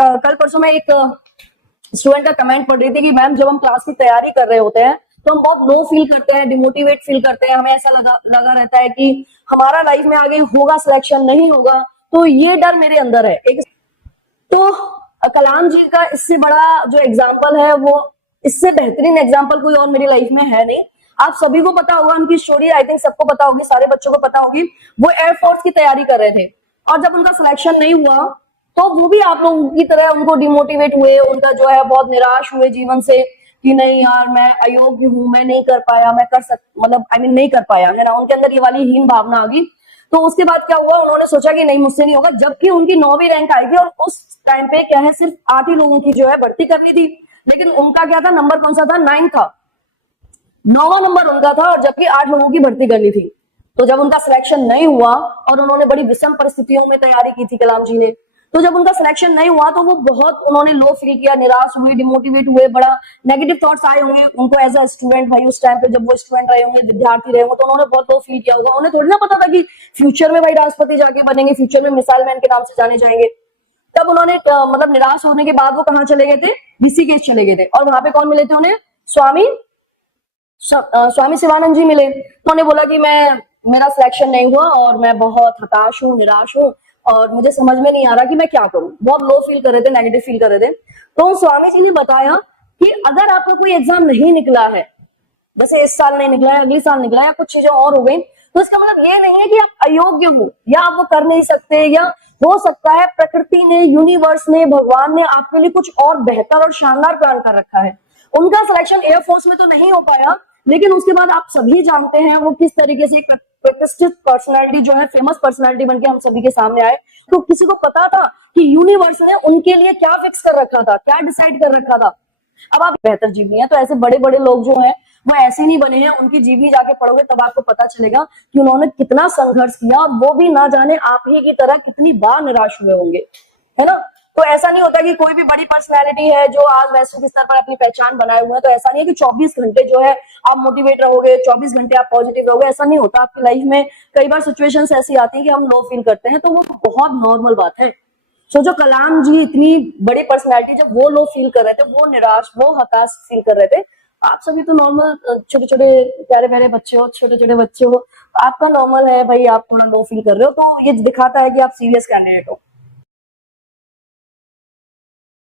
कल परसों में एक स्टूडेंट का कमेंट पढ़ रही थी कि मैम जब हम क्लास की तैयारी कर रहे होते हैं तो हम बहुत लो फील करते हैं, डिमोटिवेट फील करते हैं, हमें ऐसा लगा रहता है कि हमारा लाइफ में आगे होगा सिलेक्शन नहीं होगा। तो ये डर मेरे अंदर है एक। तो कलाम जी का इससे बड़ा जो एग्जाम्पल है वो, इससे बेहतरीन एग्जाम्पल कोई और मेरी लाइफ में है नहीं। आप सभी को पता होगा उनकी स्टोरी, आई थिंक सबको पता होगी, सारे बच्चों को पता होगी। वो एयरफोर्स की तैयारी कर रहे थे और जब उनका सिलेक्शन नहीं हुआ तो वो भी आप लोगों की तरह उनको डिमोटिवेट हुए, उनका जो है बहुत निराश हुए जीवन से कि नहीं यार मैं अयोग्य हूं, मैं नहीं कर पाया, मैं कर मतलब आई मीन नहीं कर पाया, है ना। उनके अंदर ये वाली हीन भावना आ गई। तो उसके बाद क्या हुआ, उन्होंने सोचा कि नहीं मुझसे नहीं होगा, जबकि उनकी 9वीं रैंक आएगी और उस टाइम पे क्या है सिर्फ 8 ही लोगों की जो है भर्ती करनी थी। लेकिन उनका क्या था, नंबर कौन सा था, 9 था, 9वां नंबर उनका था और जबकि 8 लोगों की भर्ती करनी थी। तो जब उनका सिलेक्शन नहीं हुआ और उन्होंने बड़ी विषम परिस्थितियों में तैयारी की थी कलाम जी ने, तो जब उनका सिलेक्शन नहीं हुआ तो वो बहुत उन्होंने लो फील किया, निराश हुए, डिमोटिवेट हुए, बड़ा नेगेटिव थॉट्स आए होंगे उनको एज अ स्टूडेंट। भाई उस टाइम पे जब वो स्टूडेंट रहे होंगे, विद्यार्थी रहे होंगे, तो उन्होंने बहुत लो फील किया होगा। उन्हें थोड़ी ना पता था कि फ्यूचर में भाई राष्ट्रपति जाके बनेंगे, फ्यूचर में मिसाइल मैन के नाम से जाने जाएंगे। तब उन्होंने मतलब निराश होने के बाद वो कहाँ चले गए थे, ऋषिकेश चले गए थे। और वहां पे कौन मिले थे उन्हें, स्वामी शिवानंद जी मिले। उन्होंने बोला कि मेरा सिलेक्शन नहीं हुआ और मैं बहुत हताश हूँ, निराश हूँ और मुझे समझ में नहीं आ रहा कि मैं क्या करूं। बहुत लो फील कर रहे थे, नेगेटिव फील कर रहे थे। तो स्वामी जी ने बताया कि अगर आपका कोई एग्जाम नहीं निकला है, जैसे इस साल नहीं निकला है, अगले साल निकला है, कुछ चीजें और हो गई, तो इसका मतलब ये नहीं है कि आप अयोग्य हो या आप वो कर नहीं सकते, या हो सकता है प्रकृति ने, यूनिवर्स ने, भगवान ने आपके लिए कुछ और बेहतर और शानदार प्लान कर रखा है। उनका सिलेक्शन एयरफोर्स में तो नहीं हो पाया, लेकिन उसके बाद आप सभी जानते हैं वो किस तरीके से एक प्रतिष्ठित पर्सनालिटी जो है, फेमस पर्सनालिटी बनके हम सभी के सामने आए। तो किसी को पता था कि यूनिवर्स ने उनके लिए क्या फिक्स कर रखा था, क्या डिसाइड कर रखा था। अब आप बेहतर जीवनी है, तो ऐसे बड़े बड़े लोग जो हैं वो ऐसे नहीं बने हैं। उनकी जीवनी जाके पढ़ोगे तब आपको पता चलेगा कि उन्होंने कितना संघर्ष किया और वो भी ना जाने आप ही की तरह कितनी बार निराश हुए होंगे, है ना। तो ऐसा नहीं होता कि कोई भी बड़ी पर्सनैलिटी है जो आज वैश्विक स्तर पर अपनी पहचान बनाए हुए हैं, तो ऐसा नहीं है कि 24 घंटे जो है आप मोटिवेट रहोगे, 24 घंटे आप पॉजिटिव रहोगे, ऐसा नहीं होता। आपकी लाइफ में कई बार सिचुएशंस ऐसी आती है कि हम लो फील करते हैं, तो वो बहुत नॉर्मल बात है। सोचो कलाम जी इतनी बड़ी पर्सनैलिटी, जब वो लो फील कर रहे थे, वो निराश, वो हताश फील कर रहे थे, आप सभी तो नॉर्मल छोटे छोटे प्यारे प्यारे बच्चे हो, छोटे छोटे बच्चे हो, आपका नॉर्मल है भाई, आप थोड़ा लो फील कर रहे हो, तो ये दिखाता है कि आप सीरियस कैंडिडेट हो।